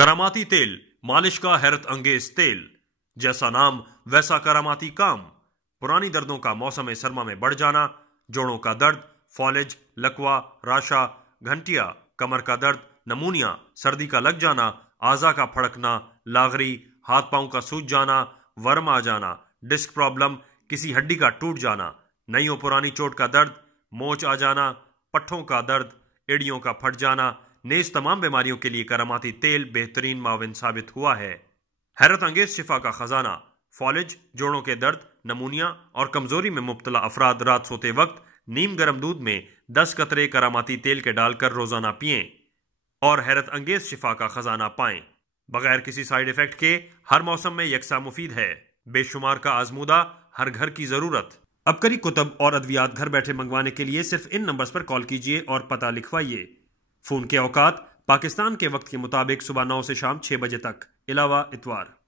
करामाती तेल, मालिश का हैरत अंगेज तेल। जैसा नाम वैसा करामाती काम। पुरानी दर्दों का मौसम सरमा में बढ़ जाना, जोड़ों का दर्द, फॉलेज, लकवा, राशा, घंटिया, कमर का दर्द, नमूनिया, सर्दी का लग जाना, आज़ा का फड़कना, लागरी, हाथ पांव का सूज जाना, वर्म आ जाना, डिस्क प्रॉब्लम, किसी हड्डी का टूट जाना, नई और पुरानी चोट का दर्द, मोच आ जाना, पट्ठों का दर्द, एड़ियों का फट जाना, नेज तमाम बीमारियों के लिए करामाती तेल बेहतरीन माविन साबित हुआ है। हैरत अंगेज शिफा का खजाना। फॉलेज, जोड़ों के दर्द, नमूनिया और कमजोरी में मुब्तला अफराद रात सोते वक्त नीम गर्म दूध में 10 कतरे करामाती तेल के डालकर रोजाना पिएं और हैरत अंगेज शिफा का खजाना पाएं। बगैर किसी साइड इफेक्ट के, हर मौसम में यकसा मुफीद है, बेशुमार का आजमूदा, हर घर की जरूरत। अबकरी कुतब और अद्वियात घर बैठे मंगवाने के लिए सिर्फ इन नंबर्स पर कॉल कीजिए और पता लिखवाइए। फोन के औकात पाकिस्तान के वक्त के मुताबिक सुबह 9 से शाम 6 बजे तक, अलावा इतवार।